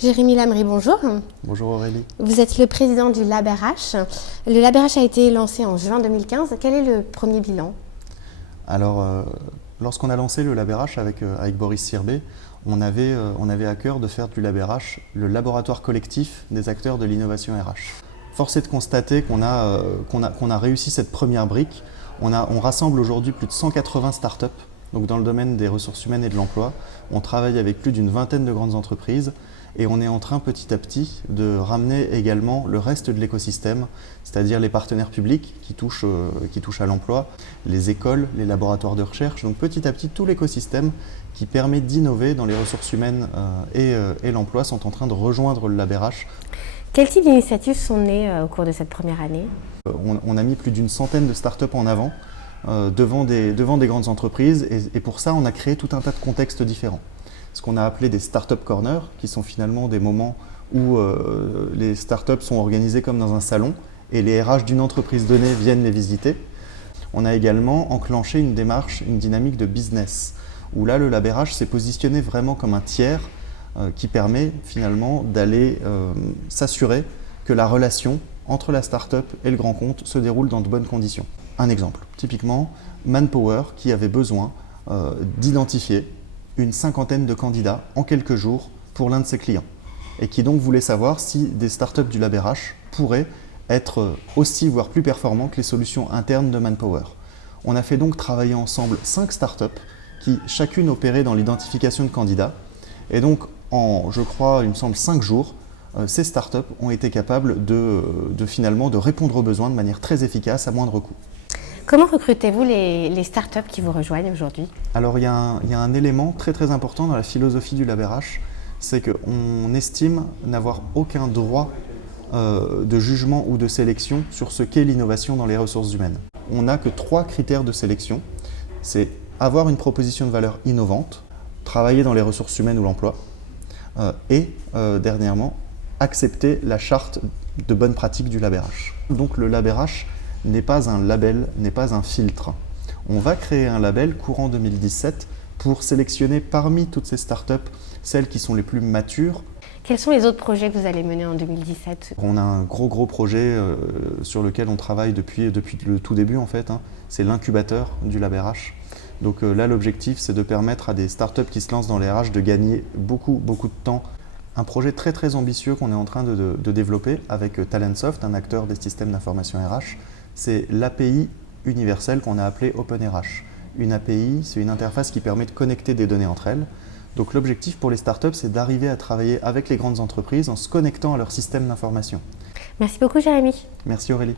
Jérémy Lamry, bonjour. Bonjour Aurélie. Vous êtes le président du LabRH. Le LabRH a été lancé en juin 2015. Quel est le premier bilan? Alors, lorsqu'on a lancé le LabRH avec Boris Sirbet, on avait à cœur de faire du LabRH le laboratoire collectif des acteurs de l'innovation RH. Force est de constater qu'on a réussi cette première brique. On rassemble aujourd'hui plus de 180 startups. Donc dans le domaine des ressources humaines et de l'emploi, on travaille avec plus d'une vingtaine de grandes entreprises et on est en train petit à petit de ramener également le reste de l'écosystème, c'est-à-dire les partenaires publics qui touchent à l'emploi, les écoles, les laboratoires de recherche, donc petit à petit tout l'écosystème qui permet d'innover dans les ressources humaines et l'emploi sont en train de rejoindre le LabRH. Quel type d'initiatives sont nées au cours de cette première année? On a mis plus d'une centaine de startups en avant. Devant des grandes entreprises et pour ça on a créé tout un tas de contextes différents. Ce qu'on a appelé des startup corners qui sont finalement des moments où les startups sont organisées comme dans un salon et les RH d'une entreprise donnée viennent les visiter. On a également enclenché une démarche, une dynamique de business où là le LabRH s'est positionné vraiment comme un tiers qui permet finalement d'aller s'assurer que la relation entre la startup et le grand compte se déroule dans de bonnes conditions. Un exemple, typiquement Manpower qui avait besoin d'identifier une cinquantaine de candidats en quelques jours pour l'un de ses clients et qui donc voulait savoir si des startups du LabRH pourraient être aussi voire plus performants que les solutions internes de Manpower. On a fait donc travailler ensemble 5 startups qui chacune opérait dans l'identification de candidats et donc en, je crois, il me semble 5 jours, ces startups ont été capables finalement de répondre aux besoins de manière très efficace à moindre coût. Comment recrutez-vous les startups qui vous rejoignent aujourd'hui? Alors il y a un élément très très important dans la philosophie du LabRH, c'est qu'on estime n'avoir aucun droit de jugement ou de sélection sur ce qu'est l'innovation dans les ressources humaines. On n'a que 3 critères de sélection, c'est avoir une proposition de valeur innovante, travailler dans les ressources humaines ou l'emploi, et dernièrement, accepter la charte de bonne pratique du LabRH. Donc le LabRH n'est pas un label, n'est pas un filtre. On va créer un label courant 2017 pour sélectionner parmi toutes ces startups celles qui sont les plus matures. Quels sont les autres projets que vous allez mener en 2017? On a un gros projet sur lequel on travaille depuis le tout début en fait, c'est l'incubateur du LabRH. Donc là l'objectif c'est de permettre à des startups qui se lancent dans les RH de gagner beaucoup de temps. Un projet très très ambitieux qu'on est en train de développer avec Talentsoft, un acteur des systèmes d'information RH, c'est l'API universelle qu'on a appelée OpenRH. Une API, c'est une interface qui permet de connecter des données entre elles. Donc l'objectif pour les startups, c'est d'arriver à travailler avec les grandes entreprises en se connectant à leur système d'information. Merci beaucoup Jérémy. Merci Aurélie.